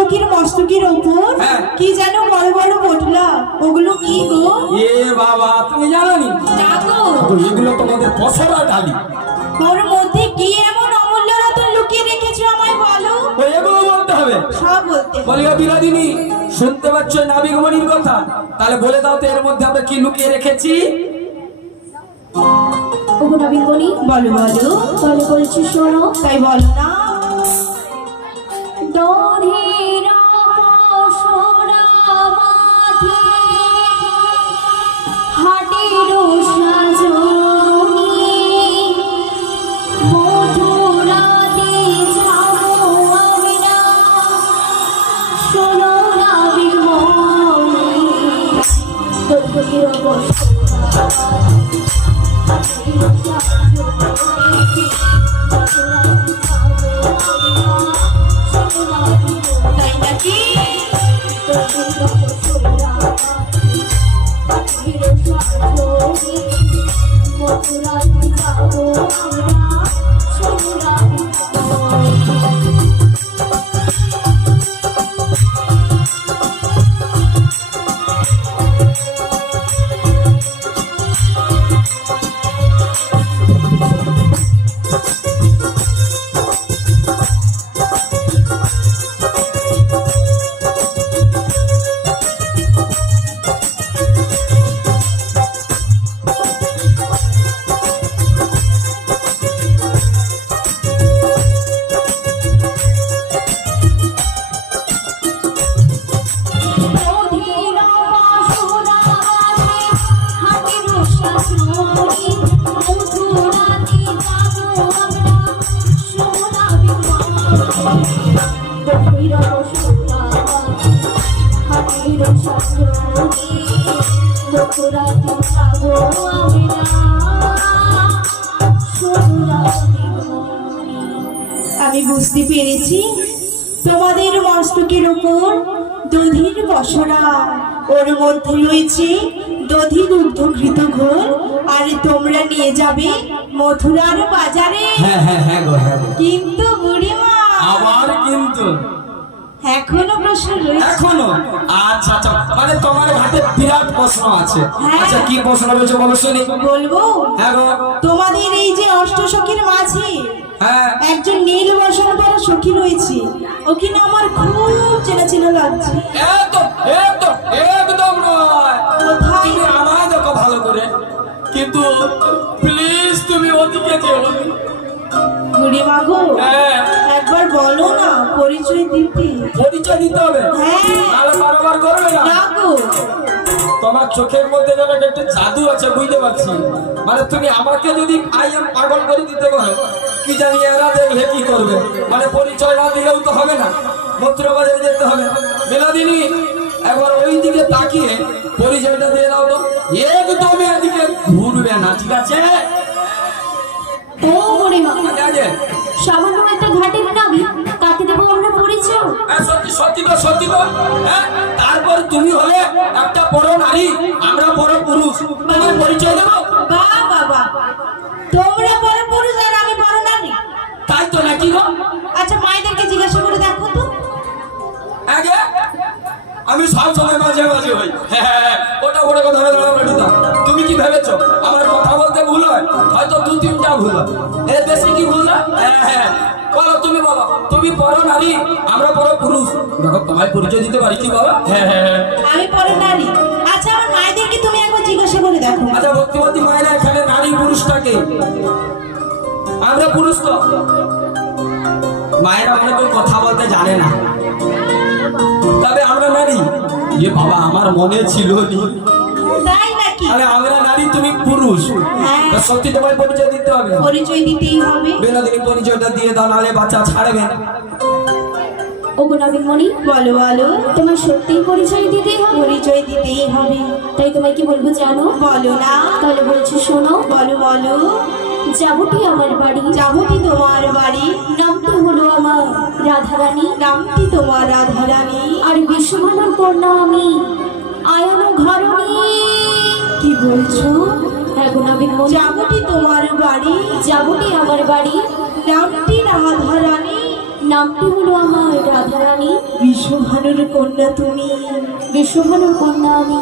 সখীর মস্তকের উপর কি যেন বড় বড় বটলা, ওগুলো কি গো? এ বাবা, তুমি জানো নি? না গো। তো এগুলো তোমাদের পছরা ডালি। ওর মধ্যে কি এমন অমূল্য রত্ন লুকিয়ে রেখেছো আমায় বলো। তো এগুলো বলতে হবে, সব বলতে হবে। বলিও বিনোদিনী, শুনতে পাচ্ছ নাবিকমণির কথা? তাহলে বলে দাও তো এর মধ্যে আমরা কি লুকিয়ে রেখেছি। ওগো নাবিকমণি, বলো বলো। তাহলে বলছি শোনো। তাই বলো না। দধির পশুরা মাঠে হাটের সাজনি, মধুরাতে যাবো আমরা, শোনো নাবিকমণি। দধির পশুরা তাই নাকি? আমি বুঝতে পেরেছি তোমাদের মস্তকের উপর দধির পসরা, ওর মধ্যে রয়েছে দধি দুগ্ধকৃত ঘোল, আর তোমরা নিয়ে যাবে মথুরার বাজারে। হ্যাঁ হ্যাঁ হ্যাঁ গো, হ্যাঁ গো। কিন্তু বুড়িমা, আবার কিন্তু এখনো প্রশ্ন রয়েছে। এখনো? আচ্ছা আচ্ছা, মানে তোমার ঘাটে বিরাট প্রশ্ন আছে। হ্যাঁ। আচ্ছা, কি প্রশ্ন রয়েছে বলো শুনি। বলবো? হ্যাঁ গো। তোমাদের এই যে অষ্টসখীর মাঝে হ্যাঁ। একজন নীল বসন পরা সখী রয়েছে, ওকে না আমার খুব চেনা চেনা লাগছে। একদম একদম একদম নয়। কোথায়? তুমি আমায় দেখো ভালো করে, কিন্তু প্লিজ তুমি ওদিকে যেও না। বুড়ি মা গো, হ্যাঁ। একবার বলো না পরিচয় দিতে। পরিচয় দিতে হবে? হ্যাঁ। নাহলে বারবার করবে না। না গো। তোমার চোখের মধ্যে যেন একটা জাদু আছে, বুঝতে পারছি। মানে তুমি আমাকে যদি পাগল করে দিতে পারো, কি জানি এরা দেখলে কি করবে। মানে পরিচয় না দিলেও তো হবে না, মথুরা বাজারে যেতে হবে। বিনোদিনী, একবার ওই দিকে তাকিয়ে পরিচয়টা দিয়ে দাও তো। একদম এদিকে ঘুরবে না, ঠিক আছে? ও বুড়িমা, আগে আগে। সামান্য একটা ঘাটের নাবি, তাকে দেবো আমরা পরিচয়? হ্যাঁ, সত্যি সত্যি তো, সত্যি তো। হ্যাঁ, তারপর তুমি হলে একটা বড় নারী, আমরা বড় পুরুষ, তোমার পরিচয় দেবো। বাহ বাবা, তোমরা বড় পুরুষ আর আমি বড় নারী। তাই তো নাকি গো? আচ্ছা, মায়েদেরকে জিজ্ঞাসা করে দেখো তো। আগে আমি সব সময় মাঝে মাঝে হই। হ্যাঁ, ওটা বড় কথা হবে না। তুমি কি ভেবেছো আমার কথা বলতে ভুল হয়? হয়তো দু তিনটা ভুল হয়, এর বেশি কি ভুল হয়? হ্যাঁ, বলো, তুমি বলো। তুমি বড় নারী, আমরা বড় পুরুষ। দেখো, তোমায় পরিচয় দিতে পারি কি বাবা? হ্যাঁ হ্যাঁ হ্যাঁ। আমি বড় নারী। আচ্ছা, আমার মায়েদেরকে তুমি একবার জিজ্ঞাসা করে দেখো। আচ্ছা, ভক্তিমতী মায়েরা এখানে নারী পুরুষটাকে, আমরা পুরুষ তো। মায়েরা অনেকে কথা বলতে জানে না, তবে আমরা নারী। এ বাবা, আমার মনে ছিল নি। তাই নাকি? আরে আমরা নারী, তুমি পুরুষ। হ্যাঁ। তা সত্যি তোমায় পরিচয় দিতে হবে। পরিচয় দিতেই হবে। বিনোদিনী, পরিচয়টা দিয়ে দাও, নাহলে বাচ্চা ছাড়বে না। ওগো নাবিকমণি, বলো বলো। তোমার সত্যিই পরিচয় দিতেই হবে? পরিচয় দিতেই হবে। তাই তোমায় কি বলবো জানো? বলো না। তাহলে বলছি শোনো। বলো বলো। যাবটি আমার বাড়ি, যাবটি তোমার বাড়ি, নামটি হলো আমার রাধারানী, নামটি তোমার রাধারানী। আর বিশ্বভানুর কন্যা আমি আয়ন ঘরণী। কি বলছো? হ্যাঁ গো নাবিকমণি, যাবটি তোমার বাড়ি, যাবটি আমার বাড়ি, নামটি রাধারানী। নামটি হলো আমার রাধারানী। বিশ্বভানুর কন্যা তুমি, বিশ্বভানুর কন্যা আমি,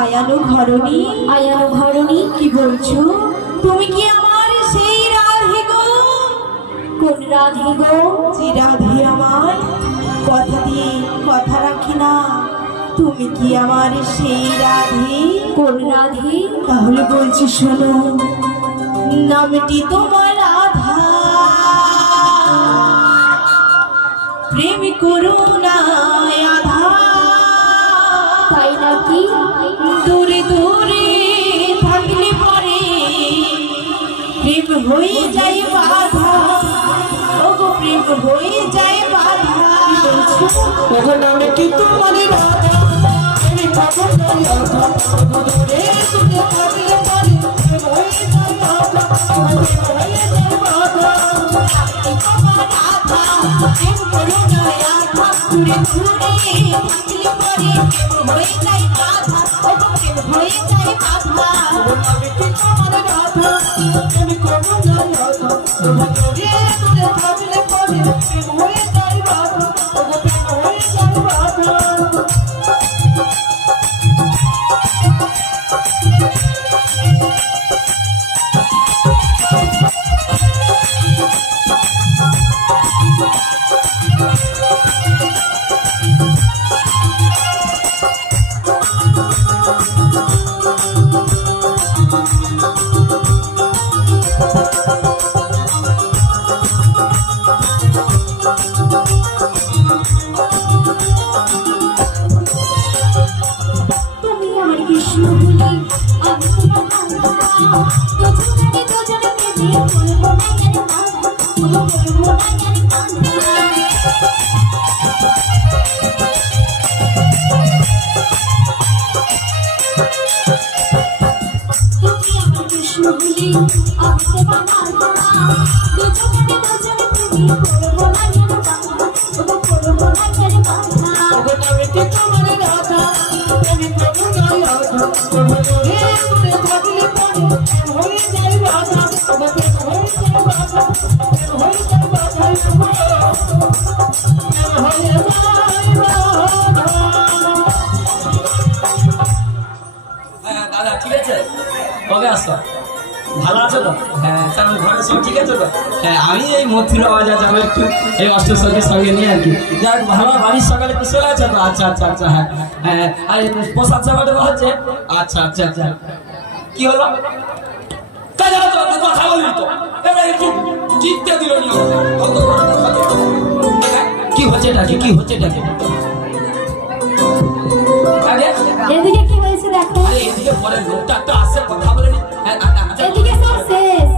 আয়ানো ঘরণী। আয়ানো ঘরণী। কি বলছো? তুমি কি আমার সেই রাধে গো? কোন রাধে গো? যে রাধে আমার কথা দিয়ে কথা রাখি না, তুমি কি আমার সেই রাধে? কোন রাধে? তাহলে বলছি শোনো, নামটি তোমার রাধা, প্রেম করো না আধা। তাই নাকি? দূরে দূরে থাকলে পরে প্রেম হয়ে যায় বাধা, ওগো প্রেম হয়ে যায় বাধা। এখন আমি কি তোমার রাধা, আমি ঠাকুর নই রাধা, দূরে দূরে থাকলে পরে প্রেম হয়ে যায় বাধা, প্রেম হয়ে যায় বাধা। তোমার রাধা, প্রেম করো না আধা, দূরে দূরে থাকলে পরে প্রেম হয়ে যায় বাধা, ওগো প্রেম হয়ে যায় বাধা। আমি কি তোমার রাধা, আমি করবো না রাধা, দূরে দূরে থাকলে পরে প্রেম হয়ে যায় বাধা, প্রেম হয়ে যায় বাধা। তুমি আমার কৃষ্ণ বলি, আমি তোমার রাধা। দুজনে দুজনে মিলে বলবো না কেন রাধা, বলবো না কেন রাধা। তুমি আমার কৃষ্ণ বলি, আমি তোমার রাধা। দুজনে দুজনে মিলে বলবো না কেন রাধা, বলবো না কেন রাধা। আমি কি তোমার রাধা, আমি করবো না রাধা, দূরে দূরে থাকলে পরে প্রেম হয়ে যায় বাধা, প্রেম হয়ে যায় বাধা, প্রেম হয়ে যায় বাধা, প্রেম হয়ে যায় বাধা। হ্যাঁ দাদা ঠিক আছে, কবে আসছো? ভালো আছো তো? হ্যাঁ তাহলে ঘরে সব ঠিক আছে তো? হ্যাঁ আমি এই মথুরা বাজার যাবো একটু, এই অষ্টসখীর সঙ্গে নিয়ে আর কি। যাক ভালো, বাড়ির সকালে কুশল আছে তো? আচ্ছা আচ্ছা আচ্ছা, হ্যাঁ হ্যাঁ। আর প্রসাদ সেবাটা হচ্ছে? আচ্ছা আচ্ছা আচ্ছা। কি হলো? কথা বলবি তো, এবার একটু জিততে দিল নি কি হচ্ছে এটাকে, কি হচ্ছে এটাকে? আরে এদিকে কি হয়েছে দেখো, আরে এদিকে পরে লোকটা একটা আসছে, কথা বলে নি। হ্যাঁ, আচ্ছা, এদিকে সব শেষ,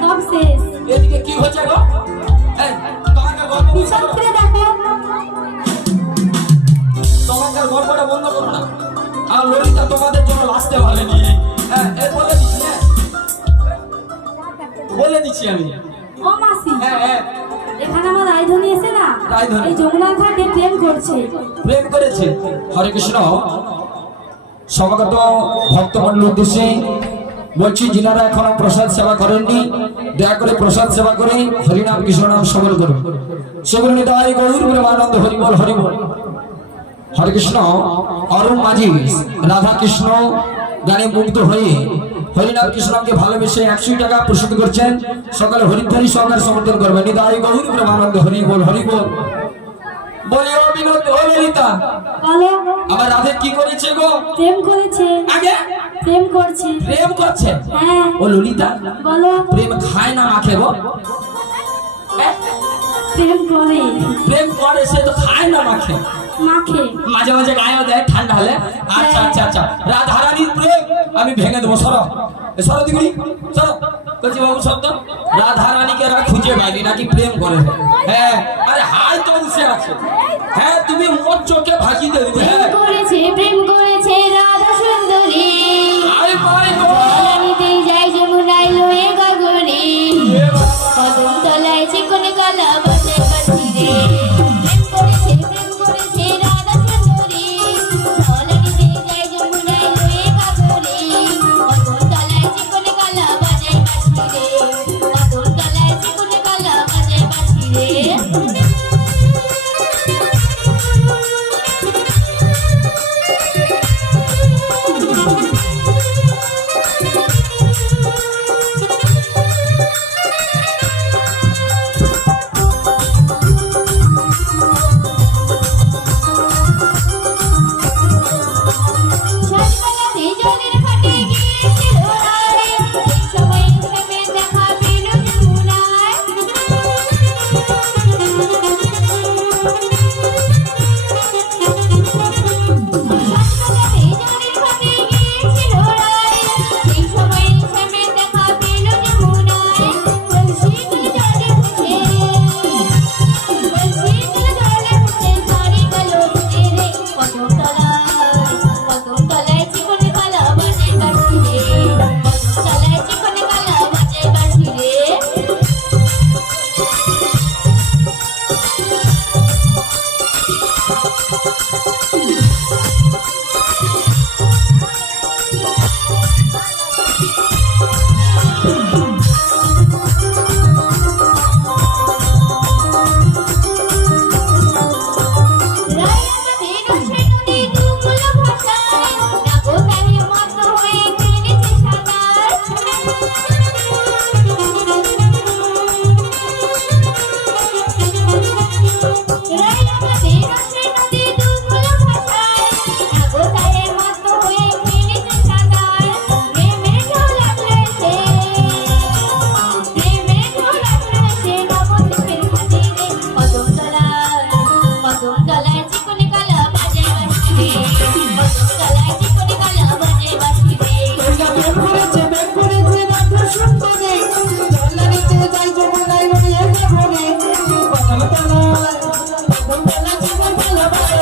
সব শেষ। এদিকে কি হচ্ছে গো? এই, তোমাকে গল্প পিছন ফিরে দেখো, তোমাকে গল্পটা বন্ধ করো না। আর ললিতা তোমাদের জন্য আসতে পারেনি। হ্যাঁ এই বলে দিচ্ছি, হ্যাঁ বলে দিচ্ছি আমি। ও মাসি, হ্যাঁ হ্যাঁ এখানে আমার রায়ধনী এসে না, রায়ধনী? এই যমুনা ঘাটে প্রেম করছে। প্রেম করেছে? হরে কৃষ্ণ। সমাগত ভক্তমণ্ডলীর উদ্দেশ্যে বলছি, যিনারা এখনো প্রসাদ সেবা করেননি, দয়া করে প্রসাদ সেবা করে হরিনাম কৃষ্ণ নাম শ্রবণ করুন। সেগুলো নিতাই গৌর প্রেমানন্দ, হরিবল হরিবল। হরে কৃষ্ণ। অরুণ মাঝি রাধা কৃষ্ণ গানে মুগ্ধ হয়ে হরিনাম কৃষ্ণকে ভালোবেসে 100 টাকা প্রস্তুত করছেন। সকালে হরিধ্বনি সহকারে সমর্থন করবেন। নিতাই গৌর প্রেমানন্দ, হরিবল হরিবল। বলি ও বিনোদ, ও ললিতা, বলো, আমার রাধে কি করেছে গো? প্রেম করেছে, আগে প্রেম করছে। প্রেম করছে? হ্যাঁ ও ললিতা, বলো, প্রেম খায় না মাখে গো? প্রেম করে, প্রেম করে, সে তো খায় না মাখে, মাখে, মাঝে মাঝে গায়েও দেয় ঠান্ডা হলে। আচ্ছা আচ্ছা আচ্ছা, রাধারানীর প্রেম আমি ভেঙে দেবো। সরো সরো দিগুলি সরো। বলছি বাবু সত্য, রাধারানীকে এরা খুঁজে পায়নি নাকি প্রেম করে? হ্যাঁ আরে হাই তো বসে আছে। হ্যাঁ তুমি মোট চোখে ভাসিয়ে দেবে। প্রেম হ্যাঁ করেছে, প্রেম করেছে রাধা সুন্দরী। আরে ভাই গো, নিতে যাই যমুনায় লয়ে গগনে, কদম তলায় চিকন কালা বসে বসি রে। প্রেম করেছে রাধা সুন্দরী, নিতে যাই যমুনায় লয়ে গগনে, কদম তলায় চিকন কালা বসে বসি রে। কদম তলায় চিকন কালা বসে বসি রে। তলায় চিকনি কালা বাজে বাঁশি রে কদম তলায় চিকনি কালা বাজে বাঁশি রে দুর্গা প্রেম করেছে রাধা সুন্দরে জলনিতে যাই যমুনাই রয়ে যাবনে কদম তলায় জীবন ভালোবাসে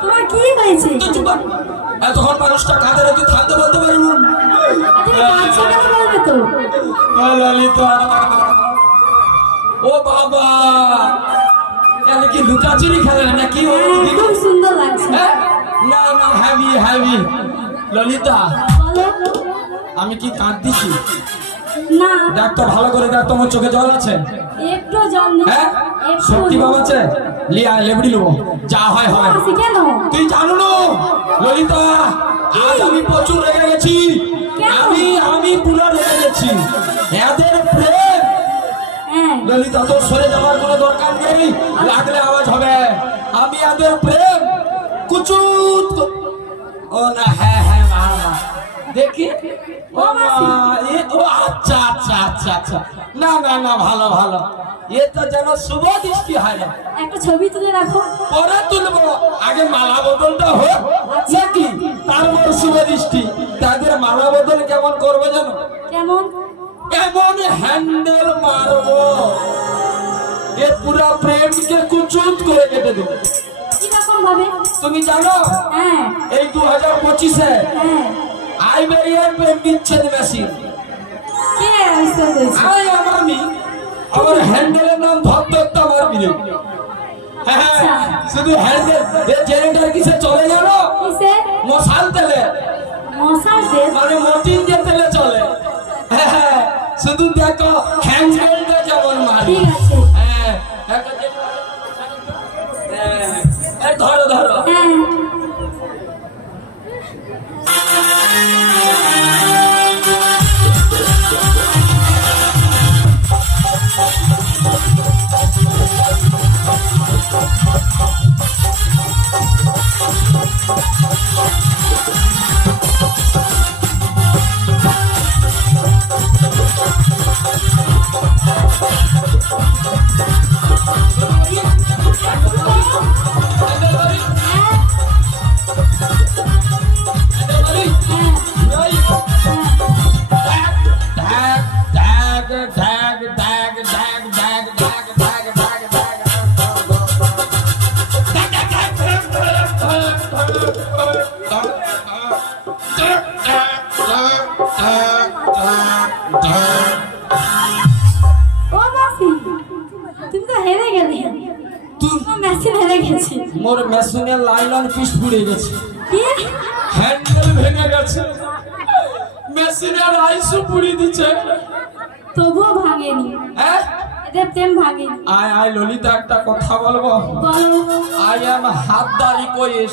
তোমার কি হয়েছে? এতক্ষণ মানুষটা কাঁদে তুই থাকতে বলতে পারবি বলবে তো ললিতা ও বাবা এখানে কি লুটাচুরি খেলে নাকি খুব সুন্দর লাগছে। হ্যাঁ? না না হ্যাভি হ্যাভি ললিতা বলো। আমি কি কাঁদতেছি না দেখ তো ভালো করে দেখ তোমার চোখে জল আছে একটু জল নেই। হ্যাঁ একটু শক্তি বাবা আছে লিয়া লেবড়ি নেবো যা হয় হয় আছে কেন? তুই জানো না ললিতা আজ আমি প্রচুর রেগে গেছি কেন? আমি পুরো রেগে গেছি এদের প্রেম হ্যাঁ ললিতা তোর সরে যাওয়ার কোনো দরকার নেই লাগলে আওয়াজ হবে আমি এদের প্রেম কুচুত ও না হ্যাঁ হ্যাঁ মা দেখি ও মা এ ও আচ্ছা আচ্ছা আচ্ছা আচ্ছা না না না ভালো ভালো এ তো যেন শুভ দৃষ্টি হয় না একটা ছবি তুলে রাখো। পরে তুলবো আগে মালা বদলটা হোক নাকি তারপর শুভ দৃষ্টি তাদের মালা বদল কেমন করবো জানো কেমন? এমন হ্যান্ডেল মারবো এ পুরা প্রেমকে কুচুত করে কেটে দেবো কিরকম ভাবে? তুমি জানো হ্যাঁ এই 2025-এ হ্যাঁ আইবেরিয়ান প্রেম বিচ্ছেদ মেশিন কে আবিষ্কার করেছে? আমার হ্যান্ডেলের নাম ধত্তত্তা মারবি হ্যাঁ শুধু হ্যান্ডেল এ জেনারেটর কিসে চলে জানো কিসে? মশাল তেলে মশার তেল? মানে মোটিন যে তেলে চলে হ্যাঁ শুধু দেখো হ্যান্ডেলটা যেমন মারি ঠিক আছে। হ্যাঁ একটা হ্যাঁ ধরো ধরো হ্যাঁ ও মাসি তুমি তো হেরে গেলে। তোমার মেশিন হেরে গেছে। মোর মেশিনের লাইলন পিস পুড়ে গেছে কি? হ্যান্ডেল ভেঙে গেছে মেশিনের আইসু পুড়ি দিচ্ছে তবুও ভাঙেনি। হ্যাঁ এদের প্রেম ভাঙেনি। আয় আয় ললিতা একটা কথা বলবো বলো। আই এম হাতদারি করিস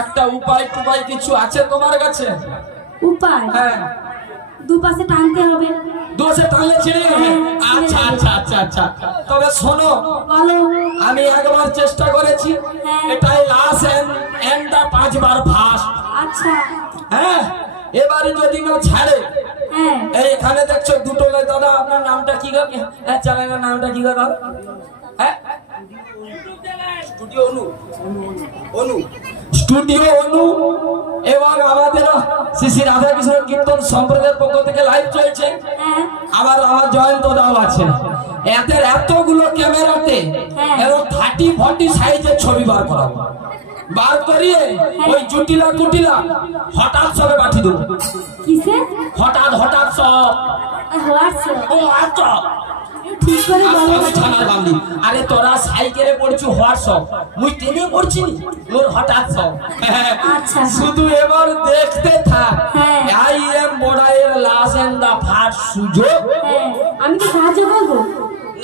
একটা উপায় টুপায় কিছু আছে তোমার কাছে উপায়? হ্যাঁ দুপাশে টানতে হবে। দোষে টানলে ছিঁড়ে যাবে আচ্ছা আচ্ছা আচ্ছা আচ্ছা তবে শোনো বলো। আমি একবার চেষ্টা করেছি হ্যাঁ। এটাই লাস্ট এন্ডটা 5 বার ফার্স্ট আচ্ছা হ্যাঁ এবারে যদি না ছাড়ে হ্যাঁ এইখানে দেখছো দুটো লাই দাদা আপনার নামটা কি গো চ্যানেলের নামটা কি গো দাদা হ্যাঁ স্টুডিও অনু এবং আমাদের শ্রী শ্রী রাধাকৃষ্ণ কীর্তন সম্প্রদায়ের পক্ষ থেকে লাইভ চলছে হ্যাঁ আবার আমার জয়ন্ত দাও আছে এদের এতগুলো ক্যামেরাতে হ্যাঁ। এবং 30-40 সাইজের ছবি বার করাবো বার করিয়ে ওই জুটিলা কুটিলা হঠাৎ সবে পাঠি দেবো কিসে? হঠাৎ সব হোয়াটসঅ্যাপ? ও আচ্ছা ঠিক করে বলো। আরে তোরা সাইকেলে পড়ছু হোয়াটসঅ্যাপ মুই ট্রেনে পড়ছি মোর হঠাৎ সব আচ্ছা। শুধু এবার দেখতে থাক হ্যাঁ। আই এম বড়াইয়ের লাস্ট এন্ড দা ফার্স্ট সুযোগ হ্যাঁ আমি কি সাহায্য করবো?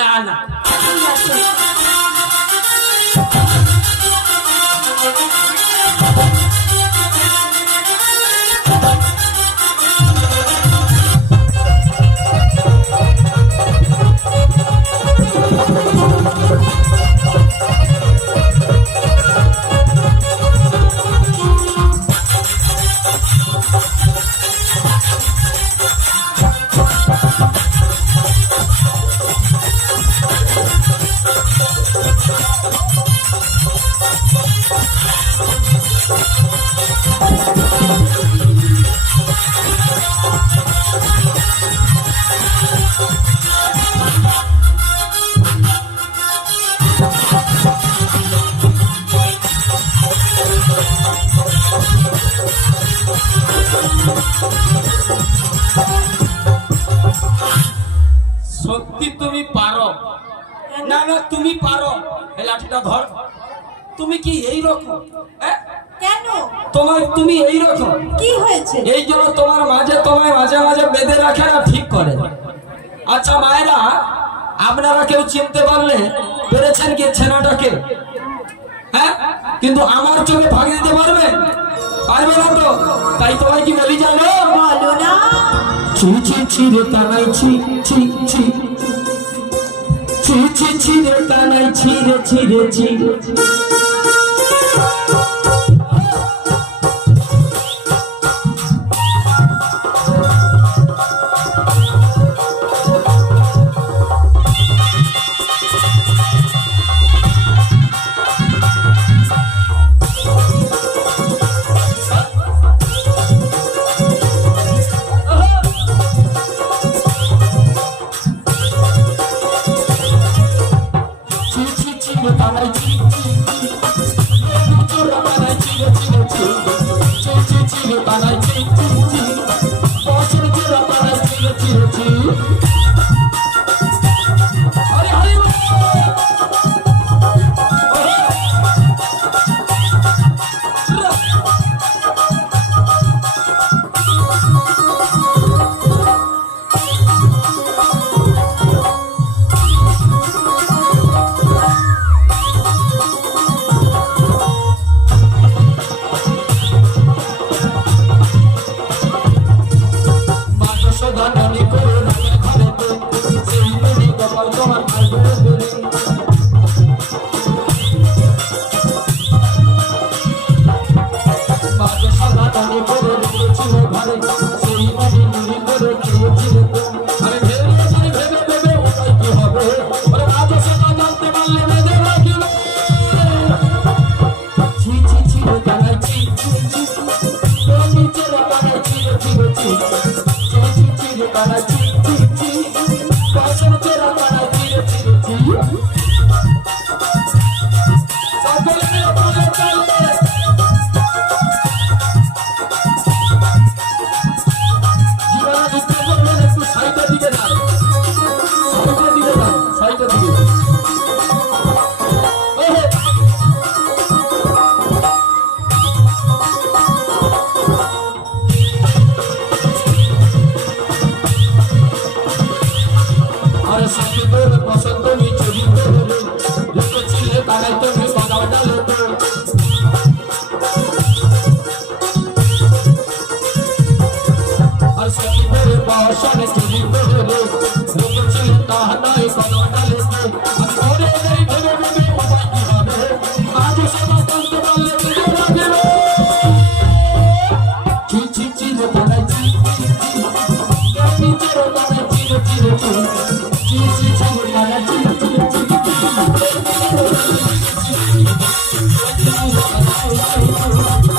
না না ঠিক আছে। সত্যি তুমি পারো? না না তুমি পারো। এই লাঠিটা ধর। তুমি কি এই রকম? কেন? তুমি এই রকম কি হয়েছে? এই জন্য তোমার তোমায় মাঝে মাঝে বেঁধে রাখে না, ঠিক করে। আচ্ছা মায়েরা, আপনারা কেউ চিনতে পেরেছেন কি ছেনাটাকে? হ্যাঁ, কিন্তু আমার চোখে ভাগ দিতে পারবে না তো। তাই তোমায় কি বলি জানো? বলো না। ছি ছি ছি রে কানাই ছি ছি ছি ছি ছি ছি রে কানাই ছি রে ছি রে ছি। Thank you.